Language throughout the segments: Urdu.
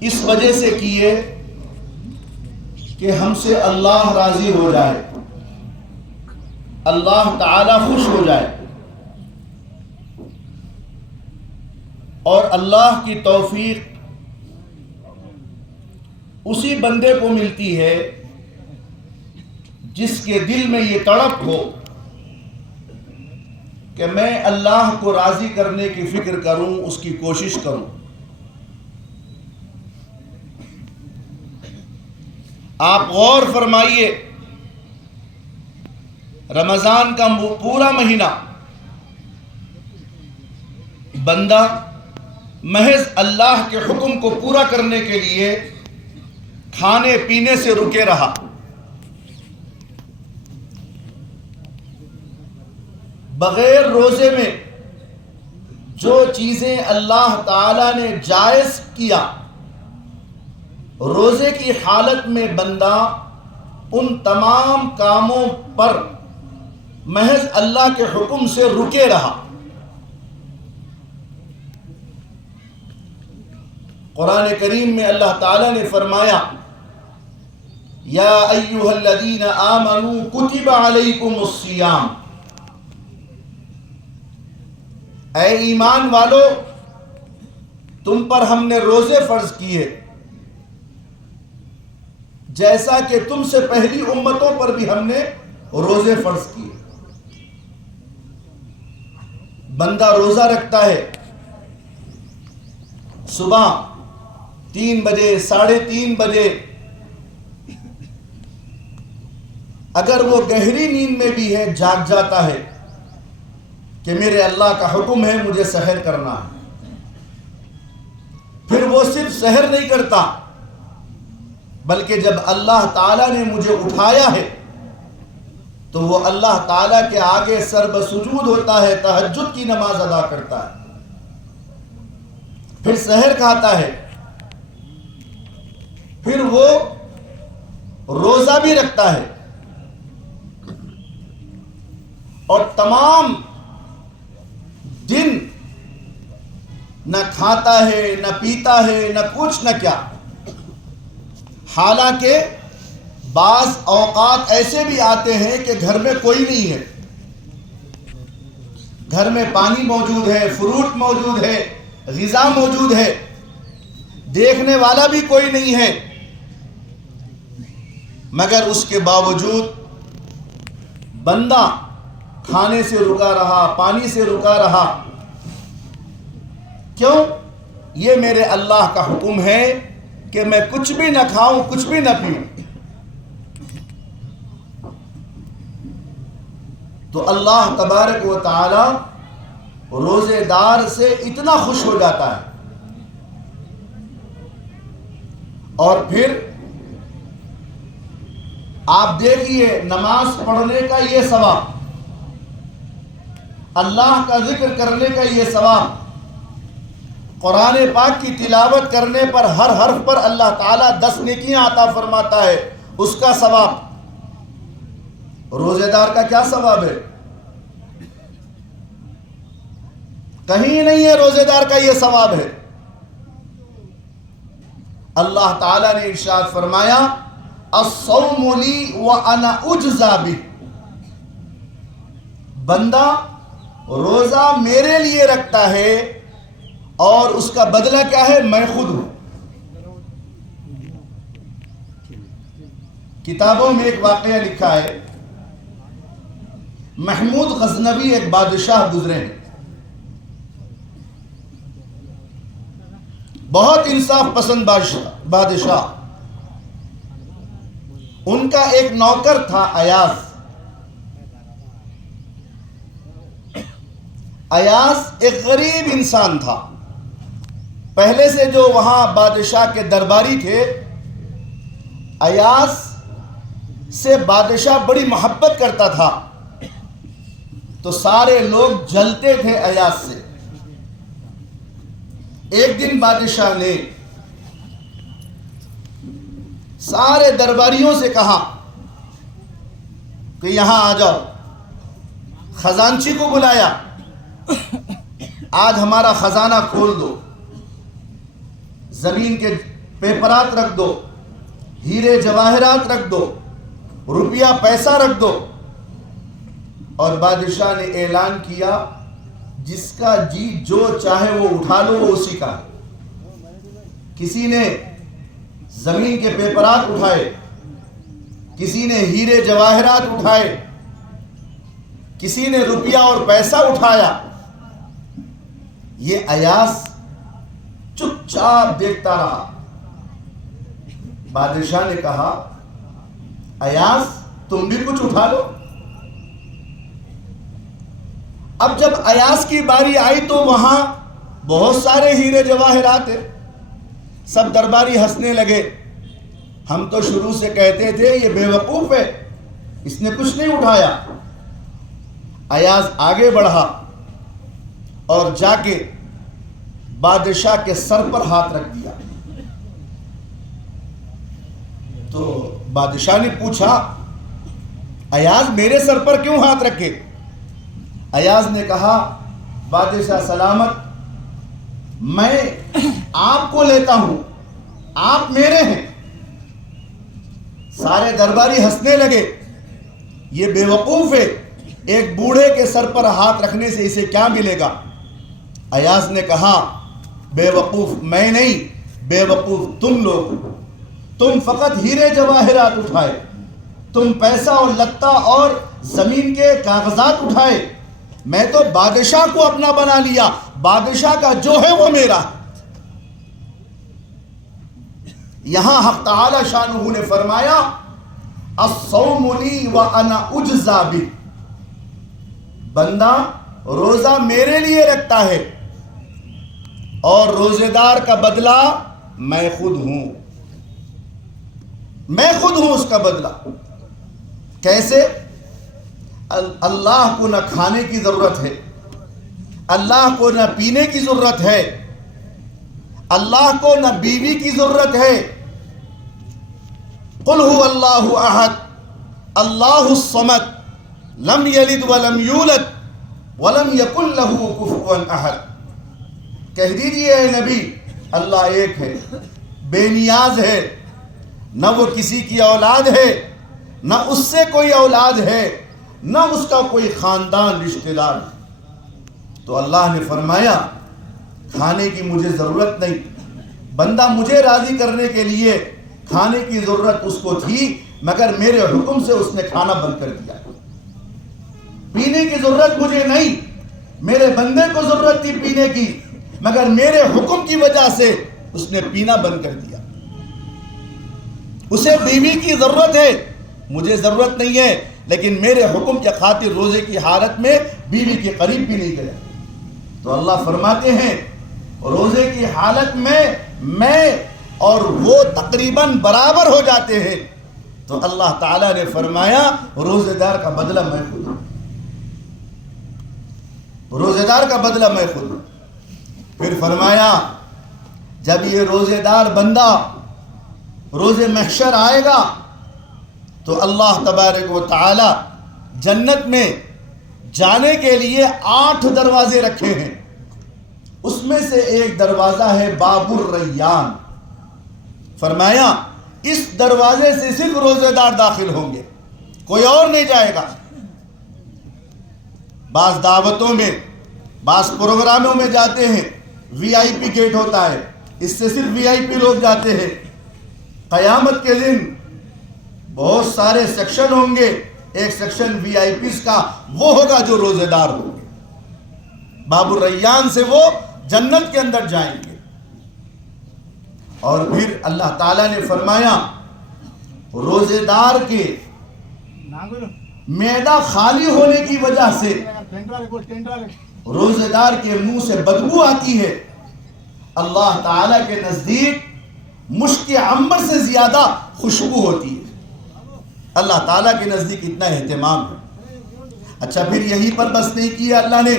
اس وجہ سے کیے کہ ہم سے اللہ راضی ہو جائے، اللہ تعالی خوش ہو جائے، اور اللہ کی توفیق اسی بندے کو ملتی ہے جس کے دل میں یہ تڑپ ہو کہ میں اللہ کو راضی کرنے کی فکر کروں، اس کی کوشش کروں۔ آپ غور فرمائیے، رمضان کا پورا مہینہ بندہ محض اللہ کے حکم کو پورا کرنے کے لیے کھانے پینے سے رکے رہا، بغیر روزے میں جو چیزیں اللہ تعالی نے جائز کیا، روزے کی حالت میں بندہ ان تمام کاموں پر محض اللہ کے حکم سے رکے رہا۔ قرآن کریم میں اللہ تعالیٰ نے فرمایا، یا ایھا الذین آمنوا کتب علیکم الصیام، اے ایمان والو تم پر ہم نے روزے فرض کیے، جیسا کہ تم سے پہلی امتوں پر بھی ہم نے روزے فرض کیے۔ بندہ روزہ رکھتا ہے، صبح 3 بجے 3:30 بجے، اگر وہ گہری نیند میں بھی ہے جاگ جاتا ہے کہ میرے اللہ کا حکم ہے مجھے سحر کرنا ہے، پھر وہ صرف سحر نہیں کرتا بلکہ جب اللہ تعالیٰ نے مجھے اٹھایا ہے تو وہ اللہ تعالیٰ کے آگے سر بسجود ہوتا ہے، تہجد کی نماز ادا کرتا ہے، پھر سحر کھاتا ہے، پھر وہ روزہ بھی رکھتا ہے، اور تمام دن نہ کھاتا ہے نہ پیتا ہے نہ کچھ نہ کیا۔ حالانکہ بعض اوقات ایسے بھی آتے ہیں کہ گھر میں کوئی نہیں ہے، گھر میں پانی موجود ہے، فروٹ موجود ہے، غذا موجود ہے، دیکھنے والا بھی کوئی نہیں ہے، مگر اس کے باوجود بندہ کھانے سے رکا رہا، پانی سے رکا رہا۔ کیوں؟ یہ میرے اللہ کا حکم ہے کہ میں کچھ بھی نہ کھاؤں، کچھ بھی نہ پیوں۔ تو اللہ تبارک و تعالی روزے دار سے اتنا خوش ہو جاتا ہے، اور پھر آپ دیکھیے نماز پڑھنے کا یہ ثواب، اللہ کا ذکر کرنے کا یہ ثواب، قرآن پاک کی تلاوت کرنے پر ہر حرف پر اللہ تعالیٰ 10 نیکیاں عطا فرماتا ہے، اس کا ثواب۔ روزے دار کا کیا ثواب ہے؟ کہیں نہیں ہے روزے دار کا یہ ثواب ہے۔ اللہ تعالیٰ نے ارشاد فرمایا، الصوم لی وانا اجزا بہ، بندہ روزہ میرے لیے رکھتا ہے اور اس کا بدلہ کیا ہے؟ میں خود ہوں۔ کتابوں میں ایک واقعہ لکھا ہے، محمود غزنوی ایک بادشاہ گزرے ہیں، بہت انصاف پسند بادشاہ۔ ان کا ایک نوکر تھا ایاز۔ ایاز ایک غریب انسان تھا، پہلے سے جو وہاں بادشاہ کے درباری تھے، ایاز سے بادشاہ بڑی محبت کرتا تھا، تو سارے لوگ جلتے تھے ایاز سے۔ ایک دن بادشاہ نے سارے درباریوں سے کہا کہ یہاں آ جاؤ، خزانچی کو بلایا، آج ہمارا خزانہ کھول دو، زمین کے پیپرات رکھ دو، ہیرے جواہرات رکھ دو، روپیہ پیسہ رکھ دو. اور بادشاہ نے اعلان کیا جس کا جی جو چاہے وہ اٹھا لو، وہ اسی کا ہے. کسی نے زمین کے پیپرات اٹھائے، کسی نے ہیرے جواہرات اٹھائے، کسی نے روپیہ اور پیسہ اٹھایا. یہ ایاس چپ چاپ دیکھتا رہا. بادشاہ نے کہا ایاس تم بھی کچھ اٹھا لو. اب جب ایاس کی باری آئی تو وہاں بہت سارے ہیرے جواہرات ہیں. سب درباری ہنسنے لگے. ہم تو شروع سے کہتے تھے یہ بے وقوف ہے، اس نے کچھ نہیں اٹھایا. ایاز آگے بڑھا اور جا کے بادشاہ کے سر پر ہاتھ رکھ دیا. تو بادشاہ نے پوچھا ایاز میرے سر پر کیوں ہاتھ رکھے؟ ایاز نے کہا بادشاہ سلامت، میں آپ کو لیتا ہوں، آپ میرے ہیں. سارے درباری ہنسنے لگے. یہ بے وقوف ہے، ایک بوڑھے کے سر پر ہاتھ رکھنے سے اسے کیا ملے گا؟ ایاز نے کہا بے وقوف میں نہیں، بے وقوف تم لوگ. تم فقط ہیرے جواہرات اٹھائے، تم پیسہ اور لتا اور زمین کے کاغذات اٹھائے. میں تو بادشاہ کو اپنا بنا لیا، بادشاہ کا جو ہے وہ میرا. یہاں حق تعالی شانہ نے فرمایا الصوم لی وانا اجزا بہ. بندہ روزہ میرے لیے رکھتا ہے اور روزے دار کا بدلہ میں خود ہوں. میں خود ہوں اس کا بدلہ. کیسے؟ اللہ کو نہ کھانے کی ضرورت ہے، اللہ کو نہ پینے کی ضرورت ہے، اللہ کو نہ بیوی کی ضرورت ہے. قل هو اللہ احد اللہ الصمد لم یلد ولم یولد ولم یکن له کفوا احد. کہہ دیجئے اے نبی اللہ ایک ہے، بے نیاز ہے، نہ وہ کسی کی اولاد ہے، نہ اس سے کوئی اولاد ہے، نہ اس کا کوئی خاندان رشتہ دار. تو اللہ نے فرمایا کھانے کی مجھے ضرورت نہیں. بندہ مجھے راضی کرنے کے لیے کھانے کی ضرورت اس کو تھی، مگر میرے حکم سے اس نے کھانا بند کر دیا. پینے کی ضرورت مجھے نہیں، میرے بندے کو ضرورت تھی پینے کی، مگر میرے حکم کی وجہ سے اس نے پینا بند کر دیا. اسے بیوی کی ضرورت ہے، مجھے ضرورت نہیں ہے، لیکن میرے حکم کے خاطر روزے کی حالت میں بیوی کے قریب بھی نہیں گیا. تو اللہ فرماتے ہیں روزے کی حالت میں اور وہ تقریباً برابر ہو جاتے ہیں. تو اللہ تعالیٰ نے فرمایا روزے دار کا بدلہ میں خود ہوں، روزے دار کا بدلہ میں خود ہوں. پھر فرمایا جب یہ روزے دار بندہ روزے محشر آئے گا تو اللہ تبارک و تعالی جنت میں جانے کے لیے 8 دروازے رکھے ہیں. اس میں سے ایک دروازہ ہے باب الریان. فرمایا اس دروازے سے صرف روزے دار داخل ہوں گے، کوئی اور نہیں جائے گا. بعض دعوتوں میں بعض پروگراموں میں جاتے ہیں وی آئی پی گیٹ ہوتا ہے، اس سے صرف وی آئی پی لوگ جاتے ہیں. قیامت کے دن بہت سارے سیکشن ہوں گے، ایک سیکشن وی آئی پیز کا وہ ہوگا جو روزے دار ہوں گے. باب الریان سے وہ جنت کے اندر جائیں گے. اور پھر اللہ تعالیٰ نے فرمایا روزے دار کے معدہ خالی ہونے کی وجہ سے روزے دار کے منہ سے بدبو آتی ہے. اللہ تعالیٰ کے نزدیک مشک عنبر سے زیادہ خوشبو ہوتی ہے. اللہ تعالیٰ کے نزدیک اتنا اہتمام ہے. اچھا پھر یہیں پر بس نہیں کیا، اللہ نے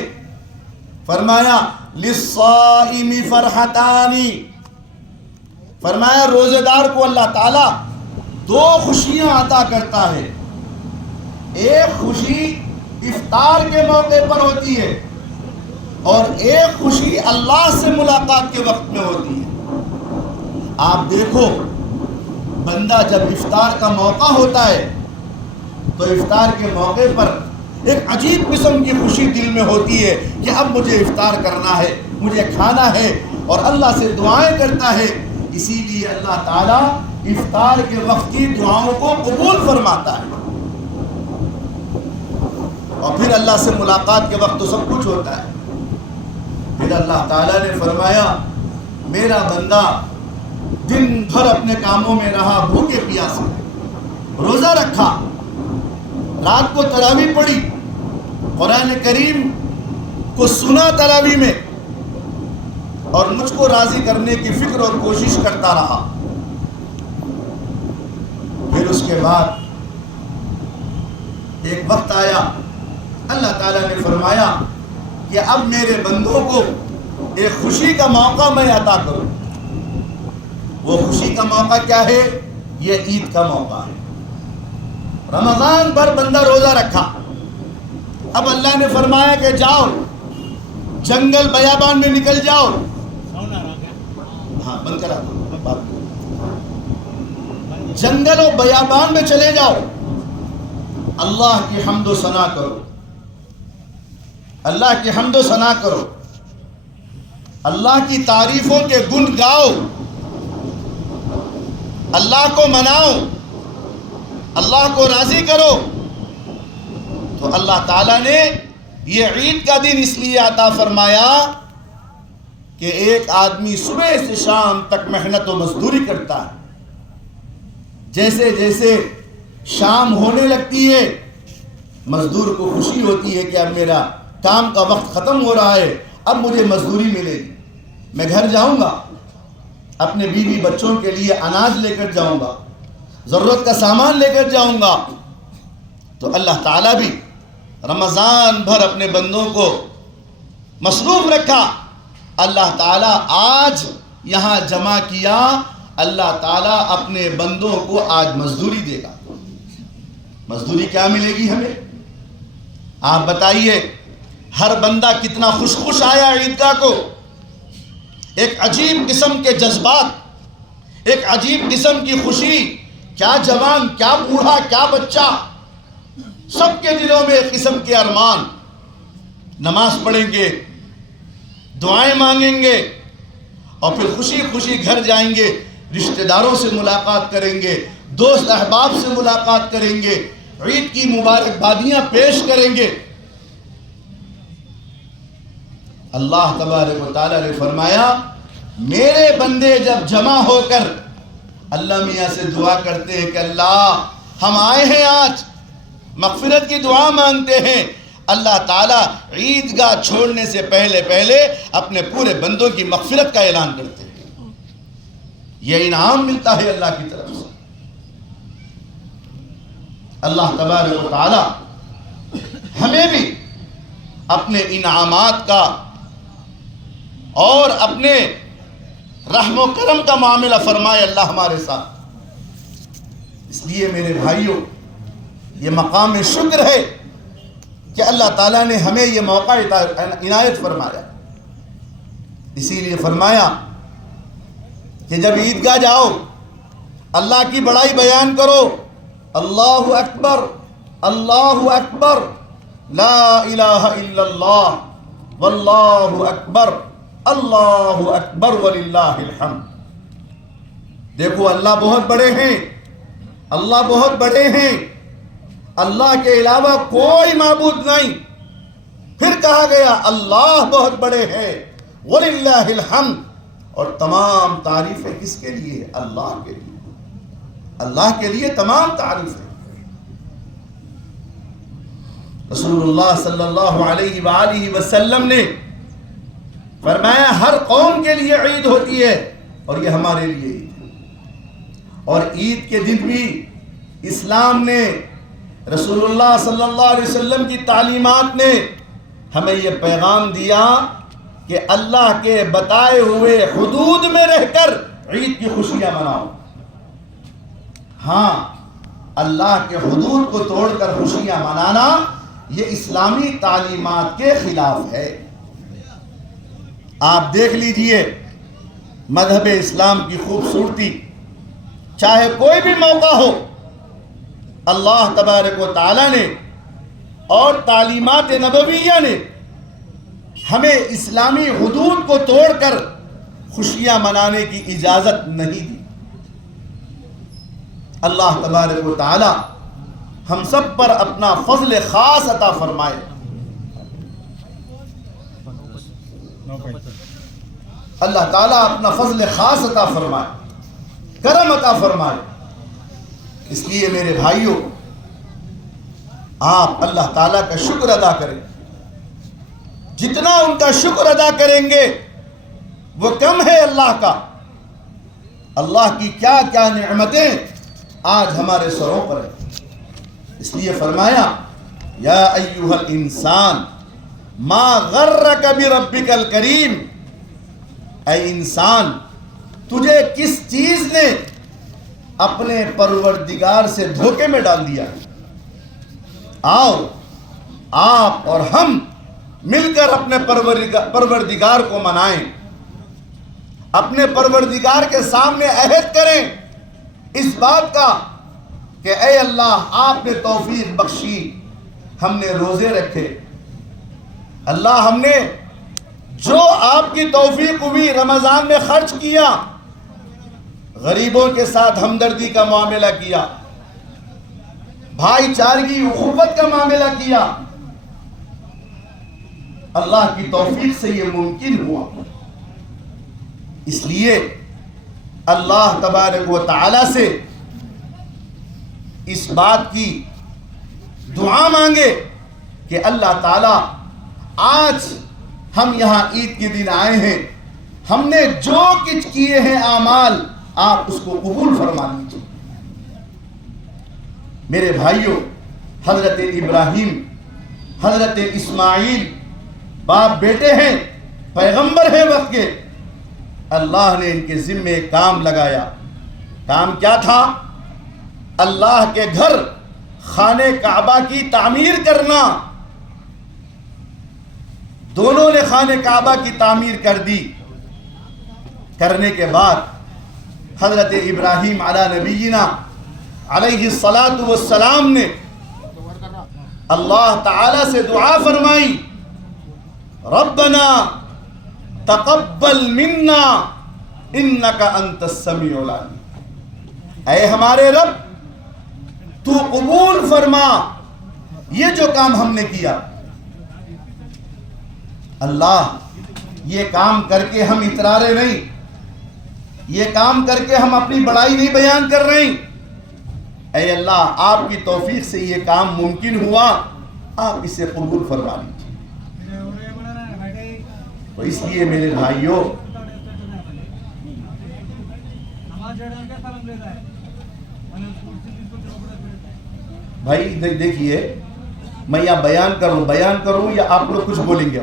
فرمایا للصائم فرحتان. فرمایا روزے دار کو اللہ تعالیٰ 2 خوشیاں عطا کرتا ہے. ایک خوشی افطار کے موقع پر ہوتی ہے اور ایک خوشی اللہ سے ملاقات کے وقت میں ہوتی ہے. آپ دیکھو بندہ جب افطار کا موقع ہوتا ہے تو افطار کے موقع پر ایک عجیب قسم کی خوشی دل میں ہوتی ہے کہ اب مجھے افطار کرنا ہے، مجھے کھانا ہے، اور اللہ سے دعائیں کرتا ہے۔ اسی لیے اللہ تعالیٰ افطار کے وقت کی دعاؤں کو قبول فرماتا ہے، اور پھر اللہ سے ملاقات کے وقت تو سب کچھ ہوتا ہے۔ پھر اللہ تعالیٰ نے فرمایا میرا بندہ دن بھر اپنے کاموں میں رہا، بھوکے پیاسے، روزہ رکھا، رات کو تراویح پڑھی، قرآن کریم کو سنا تراویح میں، اور مجھ کو راضی کرنے کی فکر اور کوشش کرتا رہا۔ پھر اس کے بعد ایک وقت آیا، اللہ تعالیٰ نے فرمایا کہ اب میرے بندوں کو ایک خوشی کا موقع میں عطا کروں۔ وہ خوشی کا موقع کیا ہے؟ یہ عید کا موقع ہے۔ رمضان پر بندہ روزہ رکھا، اب اللہ نے فرمایا کہ جاؤ جنگل بیابان میں نکل جاؤ، ہاں بند کرا دو، جنگل و بیابان میں چلے جاؤ، اللہ کی حمد و ثنا کرو، اللہ کی حمد و ثنا کرو، اللہ کی تعریفوں کے گن گاؤ، اللہ کو مناؤ، اللہ کو راضی کرو۔ تو اللہ تعالیٰ نے یہ عید کا دن اس لیے عطا فرمایا کہ ایک آدمی صبح سے شام تک محنت و مزدوری کرتا ہے، جیسے جیسے شام ہونے لگتی ہے مزدور کو خوشی ہوتی ہے کہ اب میرا کام کا وقت ختم ہو رہا ہے، اب مجھے مزدوری ملے گی، میں گھر جاؤں گا، اپنے بیوی بچوں کے لیے اناج لے کر جاؤں گا، ضرورت کا سامان لے کر جاؤں گا۔ تو اللہ تعالیٰ بھی رمضان بھر اپنے بندوں کو مصروف رکھا۔ اللہ تعالیٰ آج یہاں جمع کیا، اللہ تعالیٰ اپنے بندوں کو آج مزدوری دے گا۔ مزدوری کیا ملے گی ہمیں؟ آپ بتائیے، ہر بندہ کتنا خوش آیا عیدگاہ کو، ایک عجیب قسم کے جذبات، ایک عجیب قسم کی خوشی، کیا جوان، کیا بوڑھا، کیا بچہ، سب کے دلوں میں ایک قسم کے ارمان۔ نماز پڑھیں گے، دعائیں مانگیں گے، اور پھر خوشی خوشی گھر جائیں گے، رشتہ داروں سے ملاقات کریں گے، دوست احباب سے ملاقات کریں گے، عید کی مبارکبادیاں پیش کریں گے۔ اللہ تبارک و تعالیٰ نے فرمایا میرے بندے جب جمع ہو کر اللہ میاں سے دعا کرتے ہیں کہ اللہ ہم آئے ہیں آج مغفرت کی دعا مانگتے ہیں، اللہ تعالیٰ عیدگاہ چھوڑنے سے پہلے اپنے پورے بندوں کی مغفرت کا اعلان کرتے ہیں۔ یہ انعام ملتا ہے اللہ کی طرف سے۔ اللہ تبارک و تعالیٰ ہمیں بھی اپنے انعامات کا اور اپنے رحم و کرم کا معاملہ فرمائے اللہ ہمارے ساتھ۔ اس لیے میرے بھائیوں، یہ مقام شکر ہے کہ اللہ تعالیٰ نے ہمیں یہ موقع عنایت فرمایا۔ اسی لیے فرمایا کہ جب عیدگاہ جاؤ اللہ کی بڑائی بیان کرو، اللہ اکبر، اللہ اکبر، لا الہ الا اللہ، واللہ اکبر، اللہ اکبر وللہ الحمد۔ دیکھو اللہ بہت بڑے ہیں، اللہ بہت بڑے ہیں، اللہ کے علاوہ کوئی معبود نہیں۔ پھر کہا گیا اللہ بہت بڑے ہیں، وللہ الحمد، اور تمام تعریفیں کس کے لیے؟ اللہ کے لیے۔ اللہ کے لیے تمام تعریفیں۔ رسول اللہ صلی اللہ علیہ وآلہ وسلم نے فرمایا ہر قوم کے لیے عید ہوتی ہے اور یہ ہمارے لیے عید ہے۔ اور عید کے دن بھی اسلام نے، رسول اللہ صلی اللہ علیہ وسلم کی تعلیمات نے ہمیں یہ پیغام دیا کہ اللہ کے بتائے ہوئے حدود میں رہ کر عید کی خوشیاں مناؤ۔ ہاں، اللہ کے حدود کو توڑ کر خوشیاں منانا یہ اسلامی تعلیمات کے خلاف ہے۔ آپ دیکھ لیجئے مذہب اسلام کی خوبصورتی، چاہے کوئی بھی موقع ہو، اللہ تبارک و تعالیٰ نے اور تعلیمات نبویہ نے ہمیں اسلامی حدود کو توڑ کر خوشیاں منانے کی اجازت نہیں دی۔ اللہ تبارک و تعالیٰ ہم سب پر اپنا فضل خاص عطا فرمائے۔ اللہ تعالیٰ اپنا فضل خاص عطا فرمائے، کرم عطا فرمائے۔ اس لیے میرے بھائیوں، آپ اللہ تعالیٰ کا شکر ادا کریں۔ جتنا ان کا شکر ادا کریں گے وہ کم ہے اللہ کا۔ اللہ کی کیا کیا نعمتیں آج ہمارے سروں پر ہیں۔ اس لیے فرمایا یا ایھا الانسان ما غرک بربک الکریم، اے انسان تجھے کس چیز نے اپنے پروردگار سے دھوکے میں ڈال دیا؟ آؤ آپ اور ہم مل کر اپنے پروردگار کو منائیں، اپنے پروردگار کے سامنے عہد کریں اس بات کا کہ اے اللہ آپ نے توفیق بخشی، ہم نے روزے رکھے، اللہ ہم نے جو آپ کی توفیق ہوئی رمضان میں خرچ کیا، غریبوں کے ساتھ ہمدردی کا معاملہ کیا، بھائی چارگی اخوت کا معاملہ کیا، اللہ کی توفیق سے یہ ممکن ہوا۔ اس لیے اللہ تبارک و تعالی سے اس بات کی دعا مانگے کہ اللہ تعالی آج ہم یہاں عید کے دن آئے ہیں، ہم نے جو کچھ کیے ہیں اعمال آپ اس کو قبول فرما لیجیے۔ میرے بھائیوں، حضرت ابراہیم، حضرت اسماعیل باپ بیٹے ہیں، پیغمبر ہیں وقت کے، اللہ نے ان کے ذمے کام لگایا۔ کام کیا تھا؟ اللہ کے گھر خانہ کعبہ کی تعمیر کرنا۔ دونوں نے خانہ کعبہ کی تعمیر کر دی۔ کرنے کے بعد حضرت ابراہیم علی نبینا علیہ الصلاۃ والسلام نے اللہ تعالی سے دعا فرمائی، ربنا تقبل منا انک انت السمیع العلیم، اے ہمارے رب تو قبول فرما یہ جو کام ہم نے کیا۔ اللہ یہ کام کر کے ہم اترارے نہیں، یہ کام کر کے ہم اپنی بڑائی نہیں بیان کر رہے ہیں، اے اللہ آپ کی توفیق سے یہ کام ممکن ہوا، آپ اسے قبول فرما لیجیے۔ تو اس لیے میرے بھائیوں، بھائی دیکھیے میں یا بیان کروں یا آپ لوگ کچھ بولیں گے؟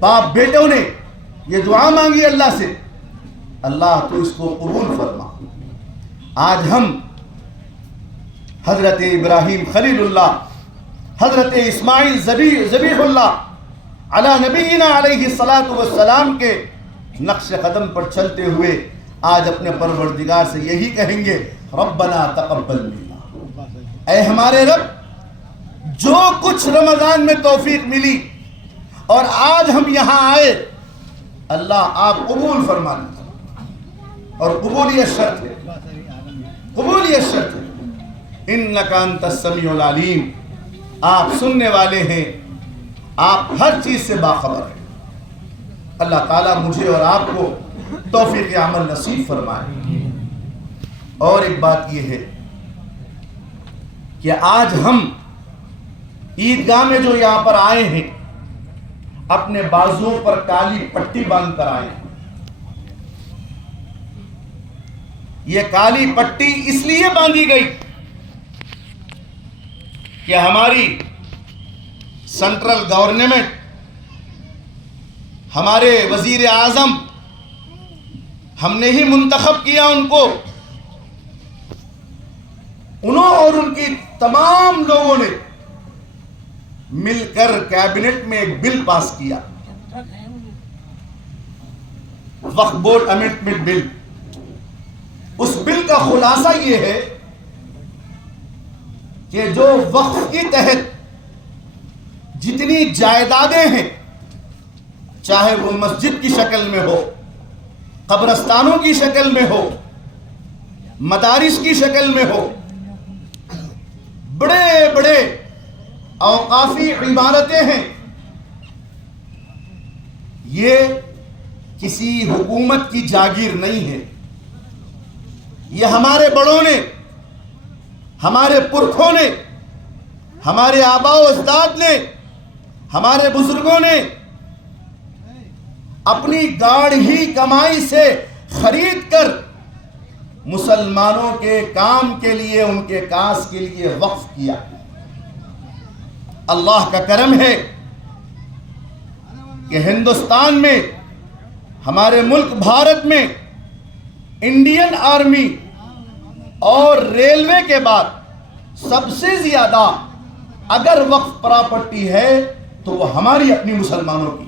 باپ بیٹوں نے یہ دعا مانگی اللہ سے، اللہ تو اس کو قبول فرما۔ آج ہم حضرت ابراہیم خلیل اللہ، حضرت اسماعیل ذبیح اللہ علی نبینا علیہ الصلاۃ والسلام کے نقش قدم پر چلتے ہوئے آج اپنے پروردگار سے یہی کہیں گے، ربنا تقبل منا، اے ہمارے رب جو کچھ رمضان میں توفیق ملی اور آج ہم یہاں آئے، اللہ آپ قبول فرما لیجیے۔ اور قبولیت شرط ہے، قبولیت شرط ہے، انک انت السمیع العلیم، آپ سننے والے ہیں، آپ ہر چیز سے باخبر ہیں۔ اللہ تعالیٰ مجھے اور آپ کو توفیق عمل نصیب فرمائے۔ اور ایک بات یہ ہے کہ آج ہم عیدگاہ میں جو یہاں پر آئے ہیں، اپنے بازوؤں پر کالی پٹی باندھ کر آئے ہیں۔ یہ کالی پٹی اس لیے باندھی گئی کہ ہماری سینٹرل گورنمنٹ، ہمارے وزیر اعظم، ہم نے ہی منتخب کیا ان کو، انہوں اور ان کی تمام لوگوں نے مل کر کیبنٹ میں ایک بل پاس کیا وقف بورڈ امینڈمنٹ بل. اس بل کا خلاصہ یہ ہے کہ جو وقف کے تحت جتنی جائیدادیں ہیں، چاہے وہ مسجد کی شکل میں ہو، قبرستانوں کی شکل میں ہو، مدارس کی شکل میں ہو، بڑے بڑے اوقافی عمارتیں ہیں، یہ کسی حکومت کی جاگیر نہیں ہے. یہ ہمارے بڑوں نے، ہمارے پرکھوں نے، ہمارے آباء و اجداد نے، ہمارے بزرگوں نے اپنی گاڑھی کمائی سے خرید کر مسلمانوں کے کام کے لیے، ان کے کاس کے لیے وقف کیا. اللہ کا کرم ہے کہ ہندوستان میں، ہمارے ملک بھارت میں، انڈین آرمی اور ریلوے کے بعد سب سے زیادہ اگر وقف پراپرٹی ہے تو وہ ہماری اپنی مسلمانوں کی.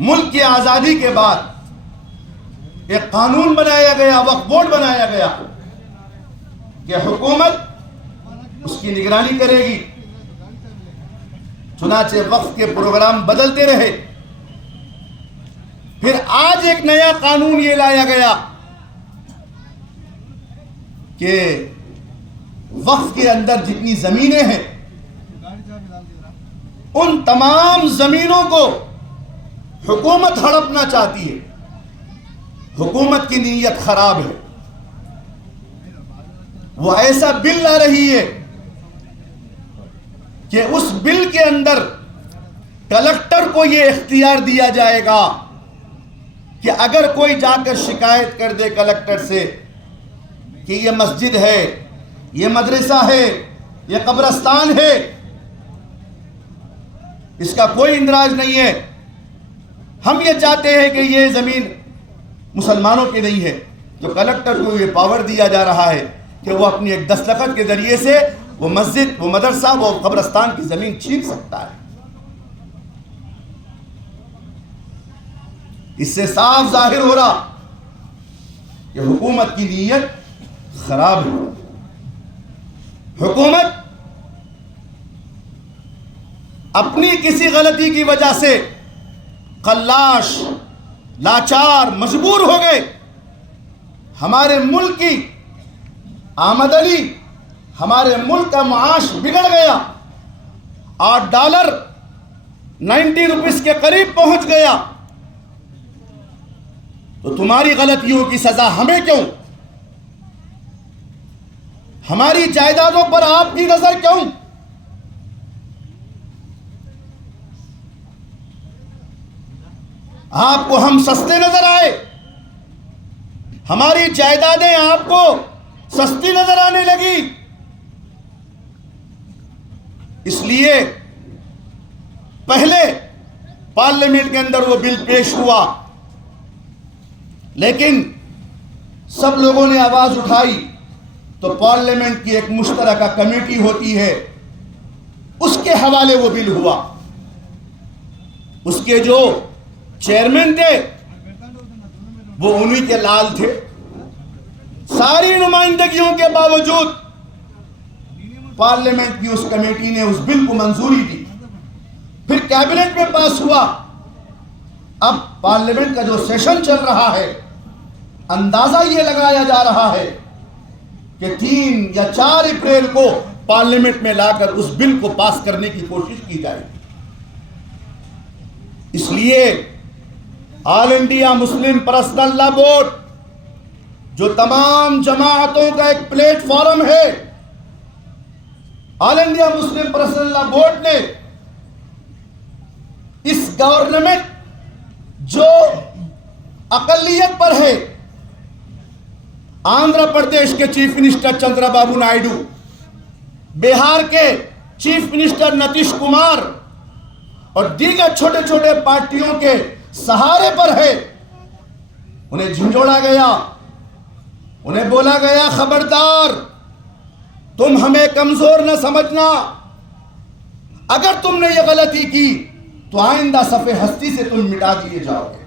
ملک کی آزادی کے بعد ایک قانون بنایا گیا، وقف بورڈ بنایا گیا کہ حکومت اس کی نگرانی کرے گی. چنانچہ وقف کے پروگرام بدلتے رہے. پھر آج ایک نیا قانون یہ لایا گیا کہ وقف کے اندر جتنی زمینیں ہیں ان تمام زمینوں کو حکومت ہڑپنا چاہتی ہے. حکومت کی نیت خراب ہے. وہ ایسا بل لا رہی ہے کہ اس بل کے اندر کلکٹر کو یہ اختیار دیا جائے گا کہ اگر کوئی جا کر شکایت کر دے کلکٹر سے کہ یہ مسجد ہے، یہ مدرسہ ہے، یہ قبرستان ہے، اس کا کوئی اندراج نہیں ہے، ہم یہ چاہتے ہیں کہ یہ زمین مسلمانوں کی نہیں ہے، تو کلکٹر کو یہ پاور دیا جا رہا ہے کہ وہ اپنی ایک دستخط کے ذریعے سے وہ مسجد، وہ مدرسہ، وہ قبرستان کی زمین چھین سکتا ہے. اس سے صاف ظاہر ہو رہا کہ حکومت کی نیت خراب ہے. حکومت اپنی کسی غلطی کی وجہ سے قلاش، لاچار، مجبور ہو گئے. ہمارے ملک کی آمدنی، ہمارے ملک کا معاش بگڑ گیا. $8 90 روپیز کے قریب پہنچ گیا. تو تمہاری غلطیوں کی سزا ہمیں کیوں؟ ہماری جائیدادوں پر آپ کی نظر کیوں؟ آپ کو ہم سستے نظر آئے، ہماری جائیدادیں آپ کو سستی نظر آنے لگی. اس لیے پہلے پارلیمنٹ کے اندر وہ بل پیش ہوا، لیکن سب لوگوں نے آواز اٹھائی تو پارلیمنٹ کی ایک مشترکہ کمیٹی ہوتی ہے، اس کے حوالے وہ بل ہوا. اس کے جو چیئرمین تھے وہ انہی کے لال تھے. ساری نمائندگیوں کے باوجود پارلیمنٹ کی اس کمیٹی نے اس بل کو منظوری دی. پھر کیبنٹ میں پاس ہوا. اب پارلیمنٹ کا جو سیشن چل رہا ہے، اندازہ یہ لگایا جا رہا ہے کہ 3 یا 4 اپریل کو پارلیمنٹ میں لا کر اس بل کو پاس کرنے کی کوشش کی جائے گی. اس لیے آل انڈیا مسلم پرسنل لا بورڈ جو تمام جماعتوں کا ایک پلیٹ فارم ہے، آل انڈیا مسلم پرسنل لا بورڈ نے اس گورنمنٹ جو اقلیت پر ہے، آندھرا پردیش کے چیف منسٹر چندرا بابو نائیڈو، بہار کے چیف منسٹر نتیش کمار اور دیگر چھوٹے چھوٹے پارٹیوں کے سہارے پر ہے، انہیں جھنجھوڑا گیا. انہیں بولا گیا خبردار، تم ہمیں کمزور نہ سمجھنا. اگر تم نے یہ غلطی کی تو آئندہ صفحے ہستی سے تم مٹا دیے جاؤ گے.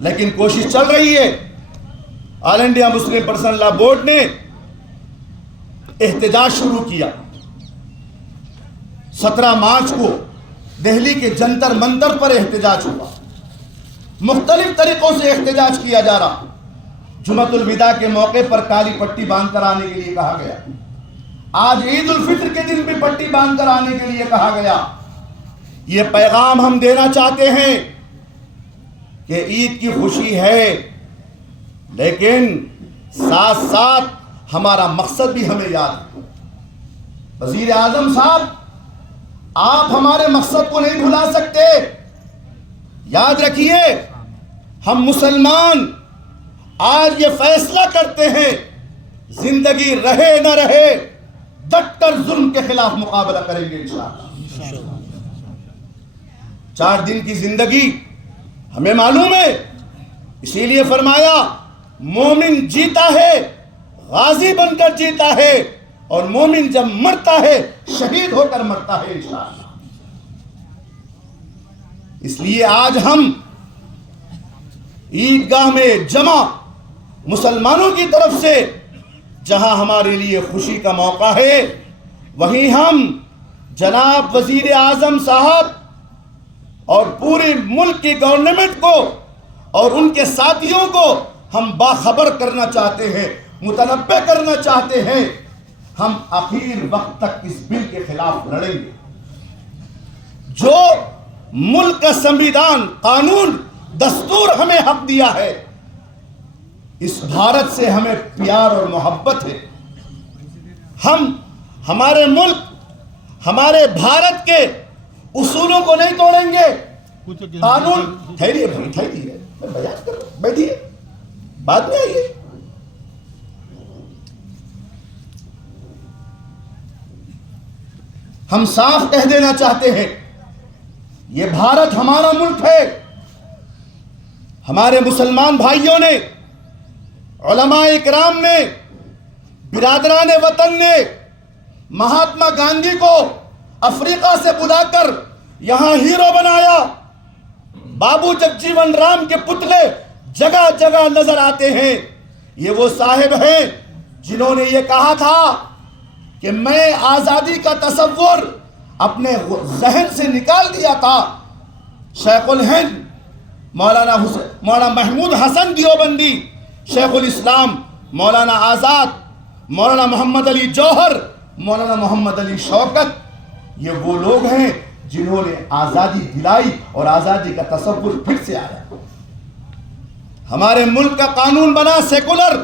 لیکن کوشش چل رہی ہے. آل انڈیا مسلم پرسنل لا بورڈ نے احتجاج شروع کیا. 17 مارچ کو دہلی کے جنتر منتر پر احتجاج ہوا. مختلف طریقوں سے احتجاج کیا جا رہا. جمعۃ الوداع کے موقع پر کالی پٹی باندھ کر آنے کے لیے کہا گیا. آج عید الفطر کے دن بھی پٹی باندھ کر آنے کے لیے کہا گیا. یہ پیغام ہم دینا چاہتے ہیں کہ عید کی خوشی ہے، لیکن ساتھ ساتھ ہمارا مقصد بھی ہمیں یاد ہے. وزیر اعظم صاحب، آپ ہمارے مقصد کو نہیں بھلا سکتے. یاد رکھیے، ہم مسلمان آج یہ فیصلہ کرتے ہیں، زندگی رہے نہ رہے ڈٹ کر ظلم کے خلاف مقابلہ کریں گے انشاءاللہ. 4 دن کی زندگی ہمیں معلوم ہے، اسی لیے فرمایا مومن جیتا ہے غازی بن کر جیتا ہے، اور مومن جب مرتا ہے شہید ہو کر مرتا ہے انشاءاللہ. اس لیے آج ہم عیدگاہ میں جمع مسلمانوں کی طرف سے جہاں ہمارے لیے خوشی کا موقع ہے، وہیں ہم جناب وزیر اعظم صاحب اور پورے ملک کی گورنمنٹ کو اور ان کے ساتھیوں کو ہم باخبر کرنا چاہتے ہیں، متنبہ کرنا چاہتے ہیں. ہم آخر وقت تک اس بل کے خلاف لڑیں گے. جو ملک کا سنویدھان، قانون، دستور ہمیں حق دیا ہے، اس بھارت سے ہمیں پیار اور محبت ہے. ہم ہمارے ملک، ہمارے بھارت کے اصولوں کو نہیں توڑیں گے. قانون ٹھہریے بھائی، ٹھہریے، میں بیان کر رہا ہوں، بیٹھیے، بعد میں آئیے. ہم صاف کہہ دینا چاہتے ہیں، یہ بھارت ہمارا ملک ہے. ہمارے مسلمان بھائیوں نے، علماء اکرام نے، برادران وطن نے مہاتما گاندھی کو افریقہ سے بلا کر یہاں ہیرو بنایا. بابو جگجیون رام کے پتلے جگہ جگہ نظر آتے ہیں. یہ وہ صاحب ہیں جنہوں نے یہ کہا تھا کہ میں آزادی کا تصور اپنے ذہن سے نکال دیا تھا. شیخ الہند مولانا محمود حسن دیوبندی، شیخ الاسلام مولانا آزاد، مولانا محمد علی جوہر، مولانا محمد علی شوکت، یہ وہ لوگ ہیں جنہوں نے آزادی دلائی اور آزادی کا تصور پھر سے آیا. ہمارے ملک کا قانون بنا سیکولر.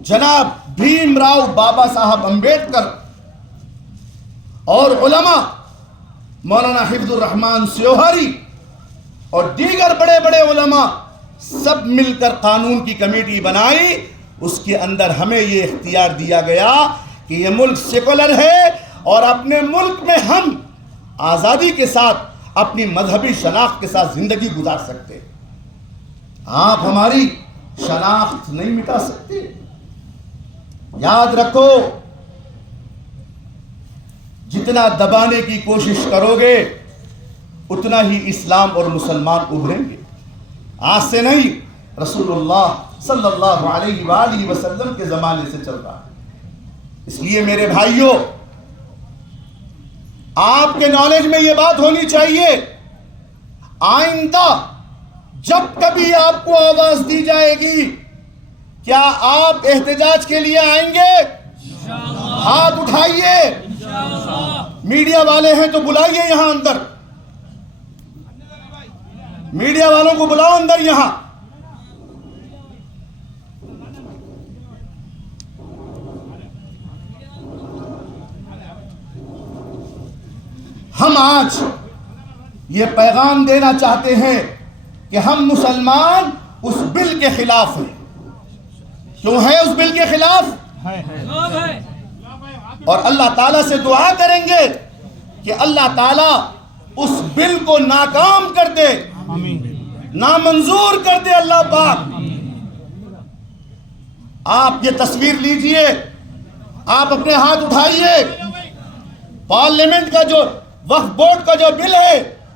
جناب بھیم راؤ بابا صاحب امبیڈکر اور علماء مولانا حفظ الرحمان سیوہری اور دیگر بڑے بڑے علماء سب مل کر قانون کی کمیٹی بنائی. اس کے اندر ہمیں یہ اختیار دیا گیا کہ یہ ملک سیکولر ہے اور اپنے ملک میں ہم آزادی کے ساتھ اپنی مذہبی شناخت کے ساتھ زندگی گزار سکتے. آپ ہماری شناخت نہیں مٹا سکتے. یاد رکھو، جتنا دبانے کی کوشش کرو گے اتنا ہی اسلام اور مسلمان ابھریں گے. آج سے نہیں، رسول اللہ صلی اللہ علیہ وآلہ وسلم کے زمانے سے چل رہا ہے. اس لیے میرے بھائیوں، آپ کے نالج میں یہ بات ہونی چاہیے، آئندہ جب کبھی آپ کو آواز دی جائے گی، کیا آپ احتجاج کے لیے آئیں گے؟ ہاتھ اٹھائیے. میڈیا والے ہیں تو بلائیے یہاں اندر، میڈیا والوں کو بلاؤ اندر یہاں. ہم آج یہ پیغام دینا چاہتے ہیں کہ ہم مسلمان اس بل کے خلاف ہیں. کیوں ہے اس بل کے خلاف؟ اور اللہ تعالیٰ سے دعا کریں گے کہ اللہ تعالیٰ اس بل کو ناکام کر دے، نامنظور کر دے. اللہ پاک، آپ یہ تصویر لیجئے، آپ اپنے ہاتھ اٹھائیے. پارلیمنٹ کا جو وقف بورڈ کا جو بل ہے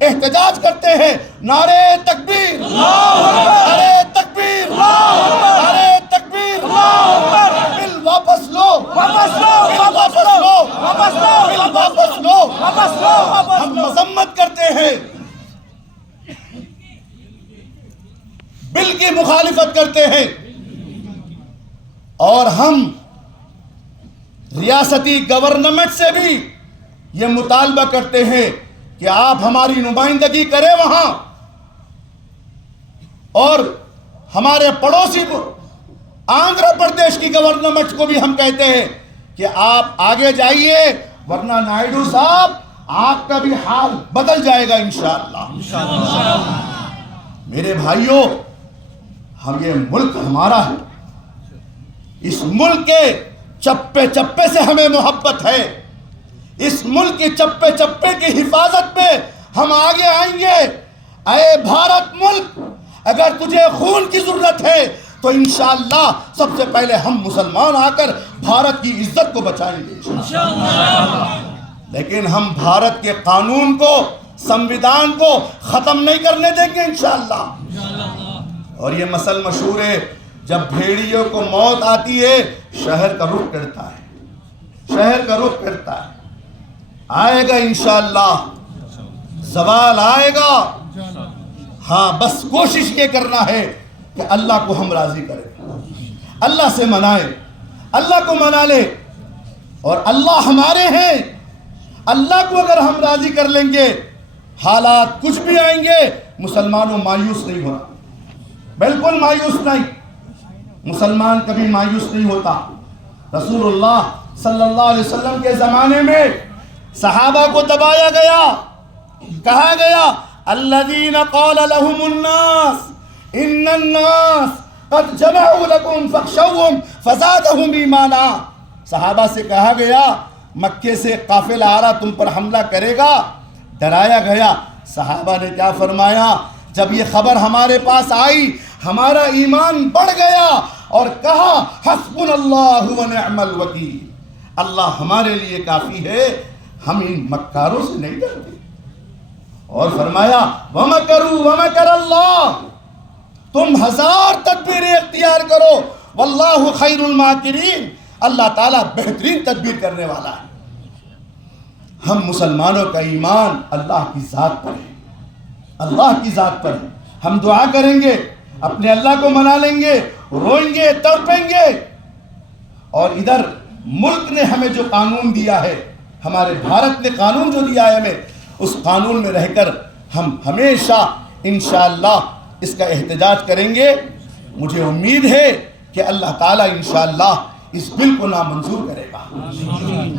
احتجاج کرتے ہیں۔ نعرے تکبیر، نعرے تکبیر، نعرے تکبیر، بل واپس لو، واپس لو، واپس لو، واپس لو، بل واپس لو، واپس لو۔ ہم مذمت کرتے ہیں، بل کی مخالفت کرتے ہیں، اور ہم ریاستی گورنمنٹ سے بھی یہ مطالبہ کرتے ہیں کہ آپ ہماری نمائندگی کریں وہاں، اور ہمارے پڑوسی آندھرا پردیش کی گورنمنٹ کو بھی ہم کہتے ہیں کہ آپ آگے جائیے، ورنہ نائیڈو صاحب آپ کا بھی حال بدل جائے گا انشاءاللہ۔ میرے بھائیوں، ہم یہ ملک ہمارا ہے، اس ملک کے چپے چپے سے ہمیں محبت ہے، اس ملک کے چپے چپے کی حفاظت میں ہم آگے آئیں گے۔ اے بھارت ملک، اگر تجھے خون کی ضرورت ہے تو انشاءاللہ سب سے پہلے ہم مسلمان آ کر بھارت کی عزت کو بچائیں گے لیکن ہم بھارت کے قانون کو، سمویدھان کو ختم نہیں کرنے دیں گے انشاءاللہ۔ اور یہ مسئلہ مشہور ہے، جب بھیڑیوں کو موت آتی ہے شہر کا رخ کرتا ہے، شہر کا رخ کرتا ہے۔ آئے گا انشاءاللہ، زوال آئے گا۔ ہاں بس کوشش یہ کرنا ہے کہ اللہ کو ہم راضی کریں، اللہ سے منائیں، اللہ کو منا لیں، اور اللہ ہمارے ہیں۔ اللہ کو اگر ہم راضی کر لیں گے، حالات کچھ بھی آئیں گے، مسلمانوں مایوس نہیں ہونا، بالکل مایوس نہیں۔ مسلمان کبھی مایوس نہیں ہوتا۔ رسول اللہ صلی اللہ علیہ وسلم کے زمانے میں صحابہ کو دبایا گیا، کہا گیا الذین قال لهم الناس ان الناس قد جمعوا لكم فاخشوهم فزادهم ایمانا۔ صحابہ سے کہا گیا مکے سے قافلہ آ رہا تم پر حملہ کرے گا، ڈرایا گیا۔ صحابہ نے کیا فرمایا؟ جب یہ خبر ہمارے پاس آئی ہمارا ایمان بڑھ گیا اور کہا حسبنا اللہ ونعم الوکیل، اللہ ہمارے لیے کافی ہے، ہم ان مکاروں سے نہیں ڈرتے۔ اور فرمایا وَمَكَرُوا وَمَكَرَ اللَّهُ، تم 1000 تدبیریں اختیار کرو، واللہ خیر الماکرین، اللہ تعالیٰ بہترین تدبیر کرنے والا ہے۔ ہم مسلمانوں کا ایمان اللہ کی ذات پر ہے، اللہ کی ذات پر ہے۔ ہم دعا کریں گے، اپنے اللہ کو منا لیں گے، روئیں گے، تڑپیں گے، اور ادھر ملک نے ہمیں جو قانون دیا ہے، ہمارے بھارت نے قانون جو دیا ہے ہمیں، اس قانون میں رہ کر ہم ہمیشہ انشاءاللہ اس کا احتجاج کریں گے۔ مجھے امید ہے کہ اللہ تعالیٰ انشاءاللہ اس بل کو نامنظور کرے گا،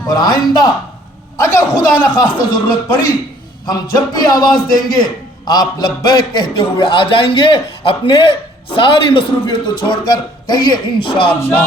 اور آئندہ اگر خدا نخواستہ ضرورت پڑی ہم جب بھی آواز دیں گے آپ لبیک کہتے ہوئے آ جائیں گے، اپنے ساری مصروفیت کو چھوڑ کر کہیے انشاءاللہ۔